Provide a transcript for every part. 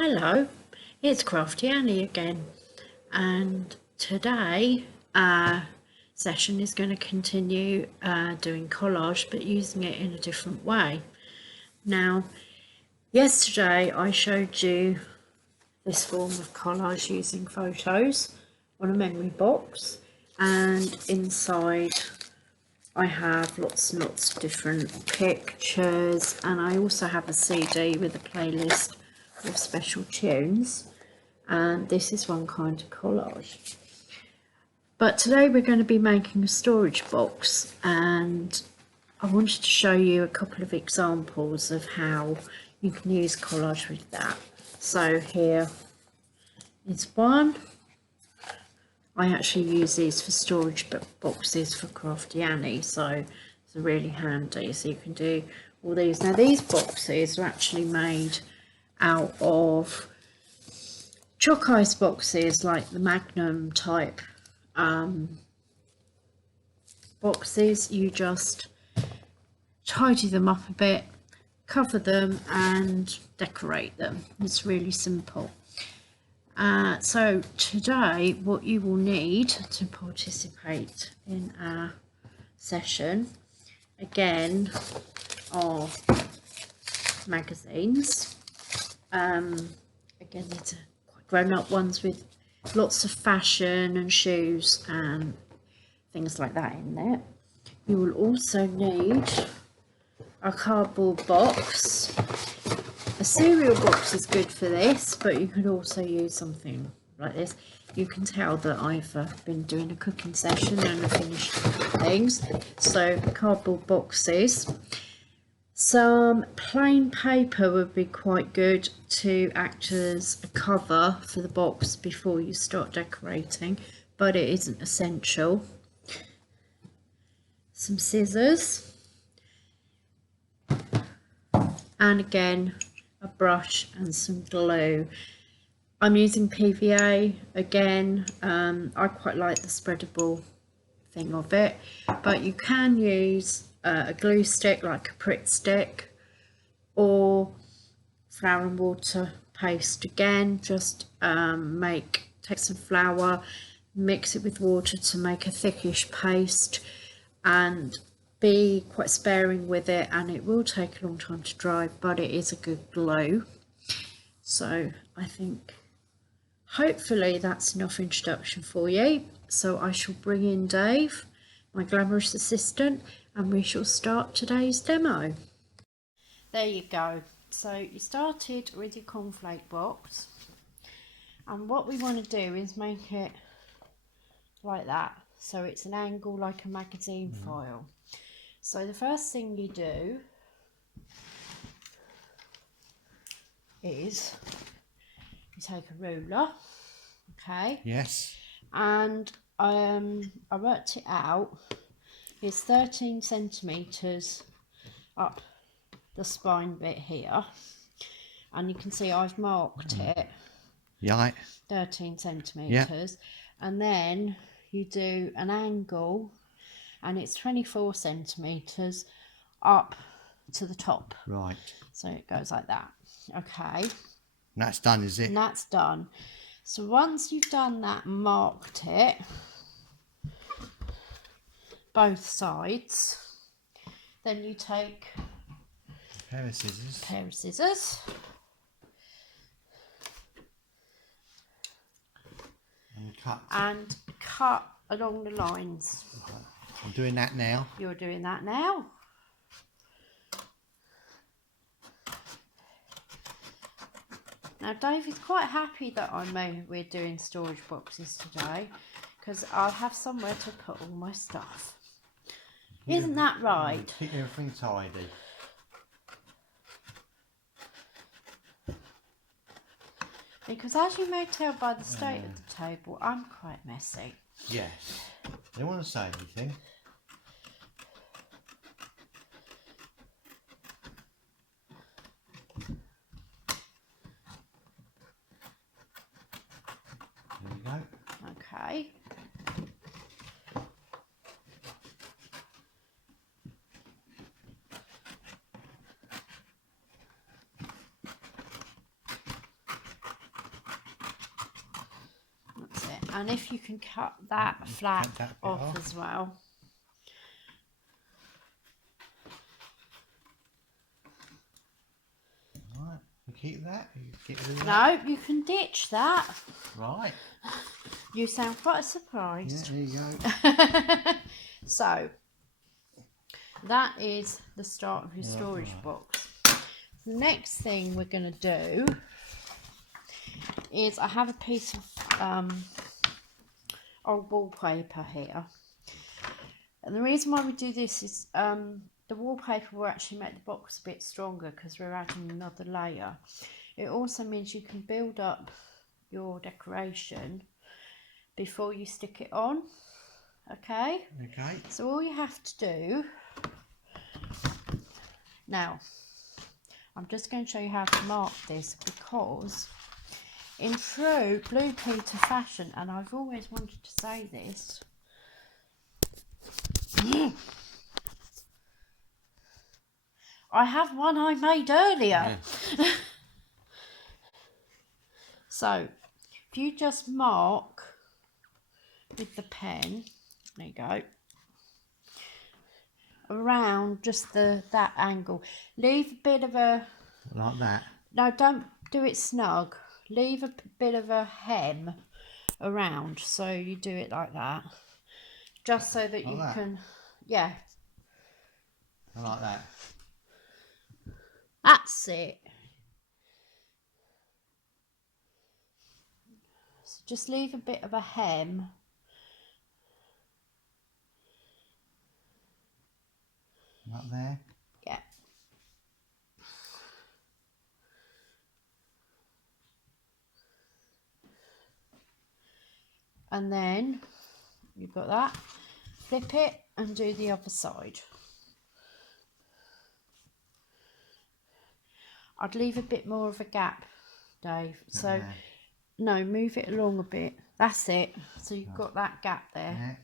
Hello, it's Craftyannie again, and today our session is going to continue doing collage but using it in a different way. Now, yesterday I showed you this form of collage using photos on a memory box, and inside I have lots and lots of different pictures, and I also have a CD with a playlist of special tunes, and this is one kind of collage. But today we're going to be making a storage box, and I wanted to show you a couple of examples of how you can use collage with that. So here is one. I actually use these for storage boxes for Craftyannie, so it's really handy. So you can do all these. Now these boxes are actually made out of chalk ice boxes, like the Magnum type boxes. You just tidy them up a bit, cover them and decorate them. It's really simple. So today what you will need to participate in our session again are magazines. Again, these are quite grown-up ones with lots of fashion and shoes and things like that in there. You will also need a cardboard box. A cereal box is good for this, but you could also use something like this. You can tell that I've been doing a cooking session and I finished things. So cardboard boxes. Some plain paper would be quite good to act as a cover for the box before you start decorating, but it isn't essential. Some scissors. And again, a brush and some glue. I'm using PVA again. I quite like the spreadable thing of it, but you can use a glue stick like a Pritt stick, or flour and water paste. Again, just take some flour, mix it with water to make a thickish paste, and be quite sparing with it, and it will take a long time to dry, but it is a good glue. So I think hopefully that's enough introduction for you. So I shall bring in Dave, my glamorous assistant, and we shall start today's demo. There you go. So you started with your cornflake box, and what we want to do is make it like that, so it's an angle like a magazine file. So the first thing you do is you take a ruler, okay? Yes. And I worked it out. It's 13 centimetres up the spine bit here, and you can see I've marked it. Yeah. 13 centimetres, and then you do an angle, and it's 24 centimetres up to the top. Right. So it goes like that. Okay. And that's done, is it? And that's done. So once you've done that and marked it, both sides, then you take a pair of scissors. And cut along the lines. I'm doing that now. You're doing that now. Now Dave is quite happy that we're doing storage boxes today, because I'll have somewhere to put all my stuff. Isn't that right? Keep everything tidy. Because as you may tell by the state of the table, I'm quite messy. Yes. They want to say anything. There you go. Okay. And if you can cut that flap that bit off off. as well. Right, you keep that? You get rid of No, that? you can ditch that. Right. You sound quite Yeah, surprised. there you go. So, that is the start of your storage right. box. The next thing we're going to do is I have a piece of old wallpaper here. And the reason why we do this is the wallpaper will actually make the box a bit stronger because we're adding another layer. It also means you can build up your decoration before you stick it on. Okay? Okay. So all you have to do now, I'm just going to show you how to mark this because in true Blue Peter fashion, and I've always wanted to say this, I have one I made earlier. Yeah. So if you just mark with the pen, there you go, around just that angle, leave a bit of a, Like that? no, don't do it snug, leave a bit of a hem around, so you do it like that, just so that like you that? can, yeah, Like that? that's it. So just leave a bit of a hem. Up there? Yeah. And then you've got that, flip it and do the other side. I'd leave a bit more of a gap, Dave. So no, move it along a bit. That's it. So you've got that gap there. Yeah.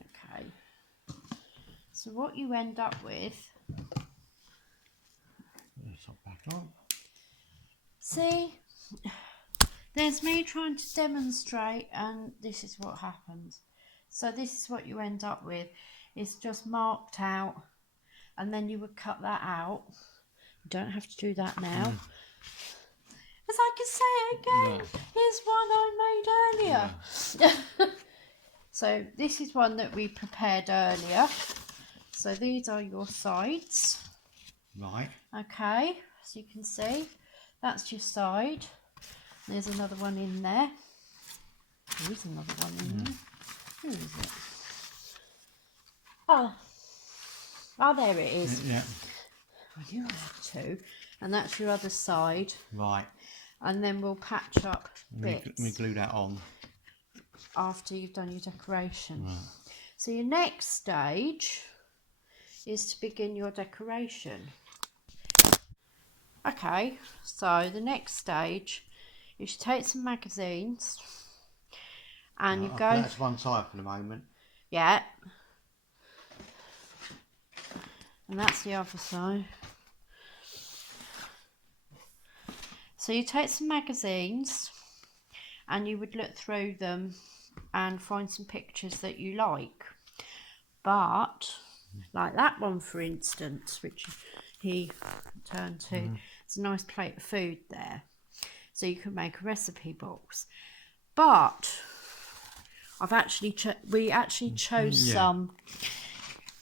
Okay. So what you end up with, Top back on. see, there's me trying to demonstrate, and this is what happens. So this is what you end up with. It's just marked out, and then you would cut that out. You don't have to do that now. As I can say it again, here's one I made earlier. So this is one that we prepared earlier. So these are your sides. Right. Okay, so you can see that's your side. There's another one in there. There is another one in there. Who is it? Oh, there it is. Yeah. I knew I had two. And that's your other side. Right. And then we'll patch up bits. We glue that on after you've done your decoration. Right. So your next stage is to begin your decoration. Okay, so the next stage is you take some magazines and you go... That's one side for the moment. Yeah. And that's the other side. So you take some magazines and you would look through them and find some pictures that you like. But, like that one for instance, which he turned to, it's a nice plate of food there. So you can make a recipe box. But, we actually chose some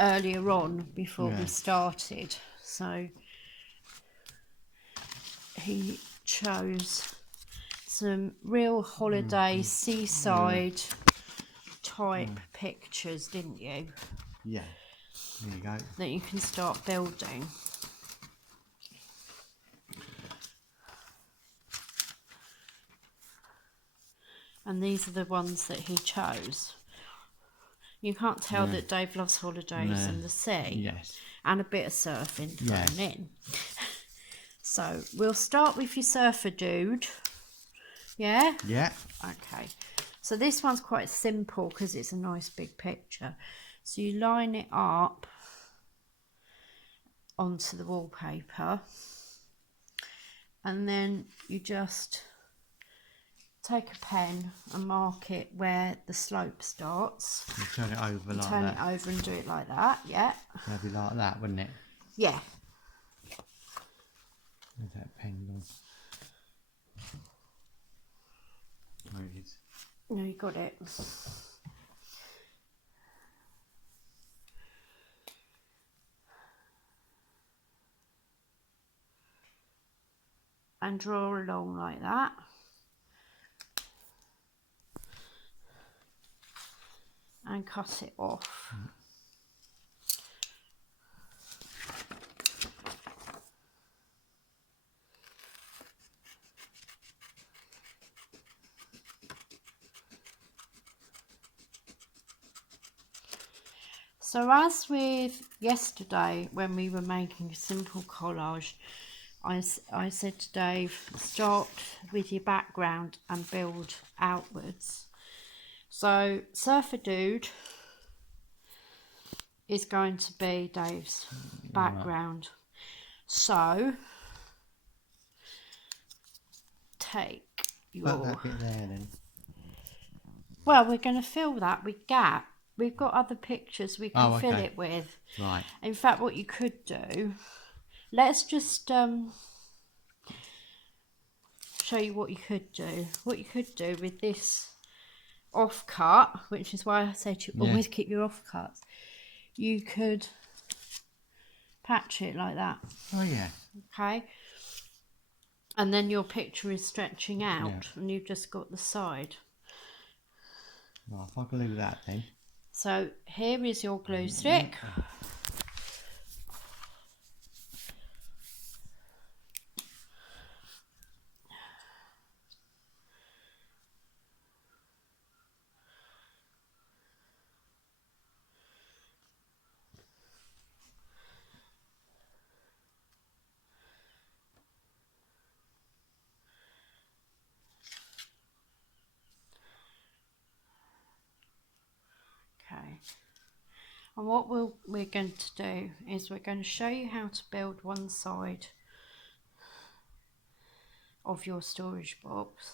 earlier on before we started. So, he chose some real holiday seaside type pictures, didn't you? Yeah, there you go. That you can start building. And these are the ones that he chose. You can't tell that Dave loves holidays and the sea. Yes. And a bit of surfing thrown in. So we'll start with your surfer dude Yeah? Yeah. Okay. So this one's quite simple because it's a nice big picture. So you line it up onto the wallpaper and then you just take a pen and mark it where the slope starts. You turn it over like Turn that. it over and do it like that, yeah. That'd be like that, wouldn't it? Yeah. Where's that pen gone? There it is. No, you got it. And draw along like that. And cut it off. So as with yesterday when we were making a simple collage, I said to Dave, start with your background and build outwards. So Surfer Dude is going to be Dave's background. So take your... Put that bit there then. Well, we're going to fill that with gap. We've got other pictures we can fill okay. it with. Right. In fact, what you could do, let's just show you what you could do. What you could do with this offcut, which is why I say to you always keep your offcuts. You could patch it like that. Oh yeah. Okay. And then your picture is stretching out and you've just got the side. Right, if I glue that then. So here is your glue stick. Okay. And what we're going to do is we're going to show you how to build one side of your storage box.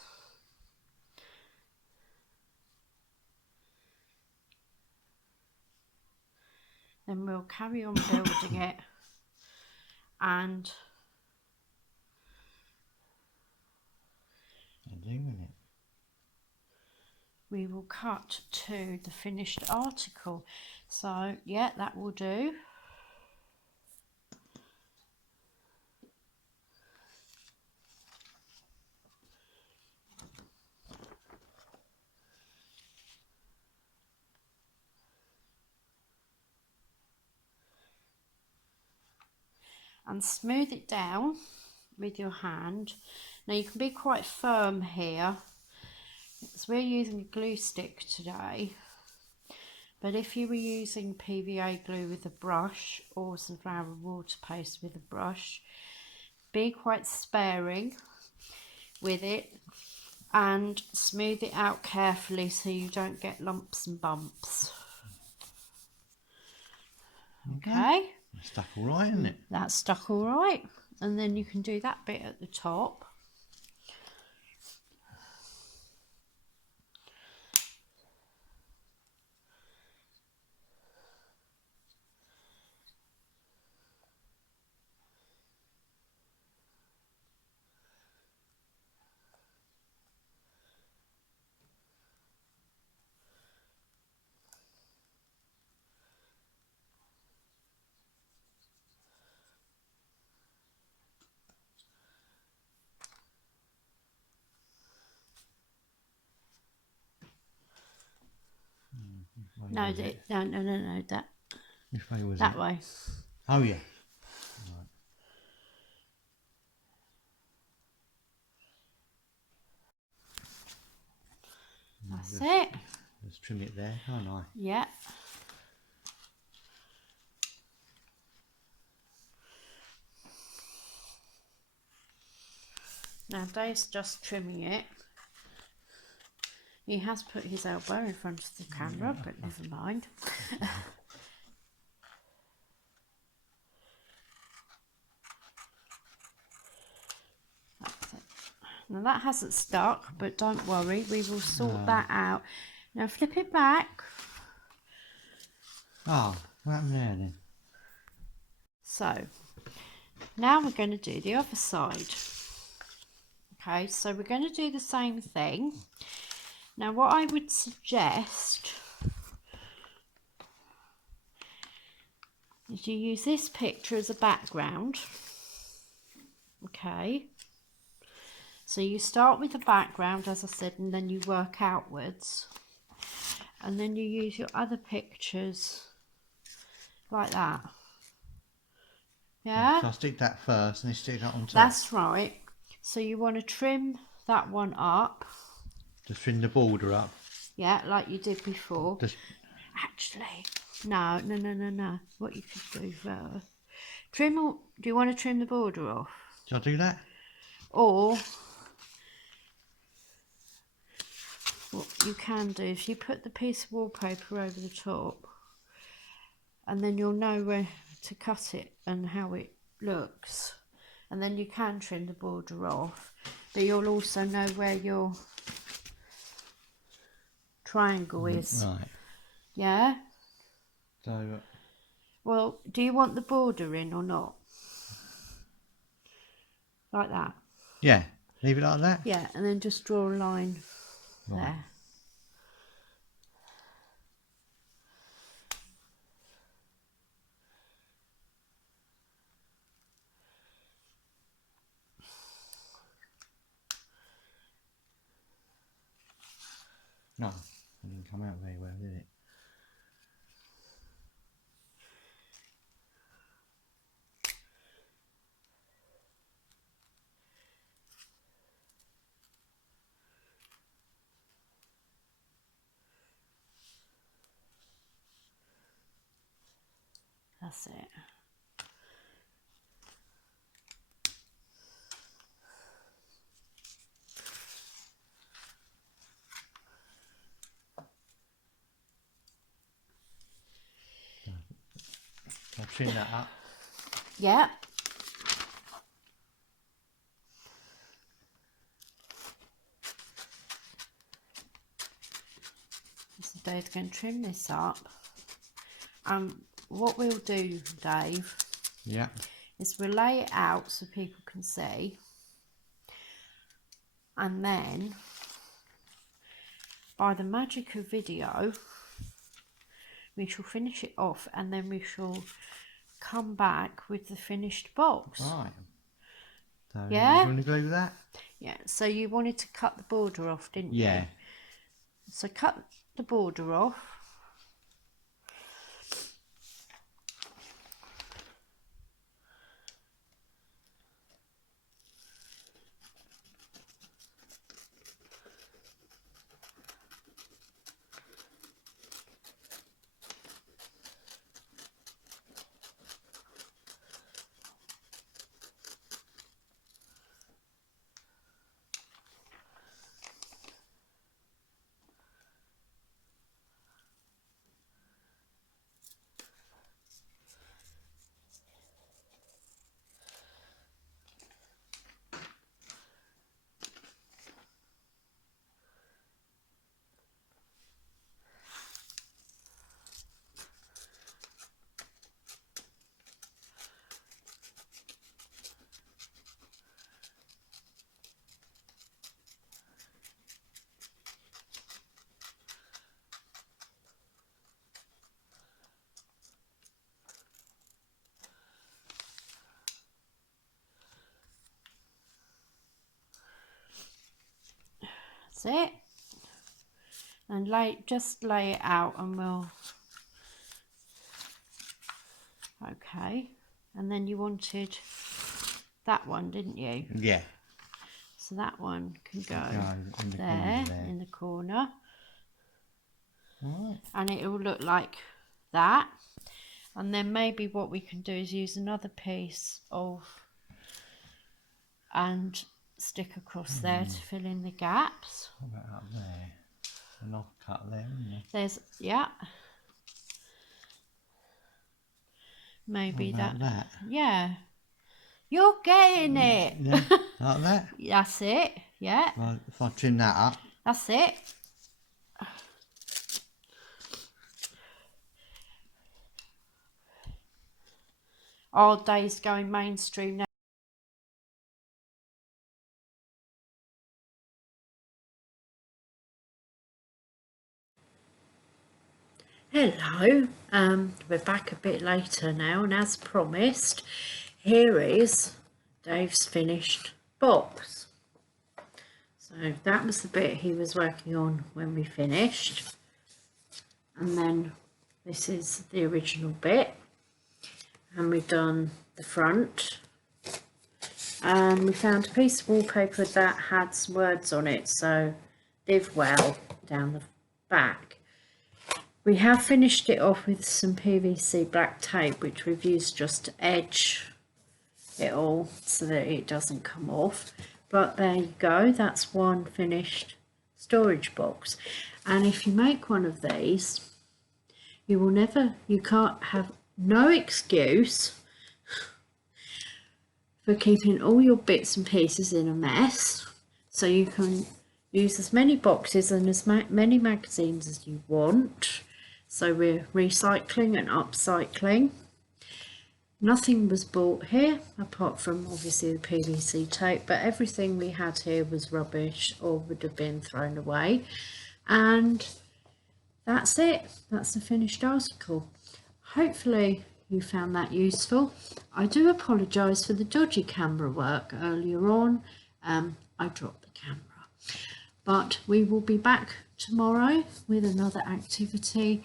Then we'll carry on building it and we will cut to the finished article. So yeah, that will do. And smooth it down with your hand. Now you can be quite firm here, because we're using a glue stick today, but if you were using PVA glue with a brush or sunflower water paste with a brush, be quite sparing with it and smooth it out carefully so you don't get lumps and bumps. Okay. That's stuck all right, isn't it? That's stuck all right. And then you can do that bit at the top. No, that Which way was that it? way. Oh yeah. Right. That's it. Let's trim it there, can't I? Yeah. Now Dave's just trimming it He has put his elbow in front of the camera, but never mind. That's it. Now that hasn't stuck, but don't worry, we will sort that out. Now flip it back. Oh, what happened there then? So now we're going to do the other side. Okay, so we're going to do the same thing. Now what I would suggest is you use this picture as a background. Okay, so you start with the background, as I said, and then you work outwards, and then you use your other pictures like that. Yeah, So I'll stick that first and then stick that on top. that's right. So you want to trim that one up. Just trim the border up. Yeah, like you did before. Just... Actually, no. What you could do first, trim all, do you want to trim the border off? Shall I do that? Or what you can do is you put the piece of wallpaper over the top, and then you'll know where to cut it and how it looks, and then you can trim the border off, but you'll also know where your triangle is. Right. Yeah. So Well, do you want the border in or not? Like that? yeah, leave it like that. Yeah, and then just draw a line there. No, it didn't come out very well, did it? That's it. I'll trim that up. Yeah. So Dave's going to trim this up. What we'll do, Dave, Yeah. is we'll lay it out so people can see. And then, by the magic of video, we shall finish it off, and then we shall come back with the finished box. Right. So Yeah? you want to glue that? Yeah, so you wanted to cut the border off, didn't you? Yeah. So cut the border off. That's it. And just lay it out, and we'll... Okay. And then you wanted that one, didn't you? Yeah. So that one can go in the there, corner there. in the corner. Right. And it will look like that. And then maybe what we can do is use another piece of and stick across there to fill in the gaps. What about up there? an off cut there, isn't there? There's, yeah. Maybe What about that? Yeah. You're getting it. Yeah, like that. That's it. Yeah. Well, if I trim that up. That's it. Our day's going mainstream now. Hello, we're back a bit later now, and as promised, here is Dave's finished box. So that was the bit he was working on when we finished, and then this is the original bit, and we've done the front, and we found a piece of wallpaper that had some words on it, so live well down the back. We have finished it off with some PVC black tape, which we've used just to edge it all so that it doesn't come off. But there you go, that's one finished storage box. And if you make one of these, you can't have no excuse for keeping all your bits and pieces in a mess. So you can use as many boxes and as many magazines as you want. So we're recycling and upcycling. Nothing was bought here apart from obviously the PVC tape, but everything we had here was rubbish or would have been thrown away. And that's it. That's the finished article. Hopefully you found that useful. I do apologise for the dodgy camera work earlier on. I dropped the camera. But we will be back tomorrow with another activity,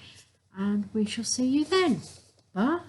and we shall see you then. Bye.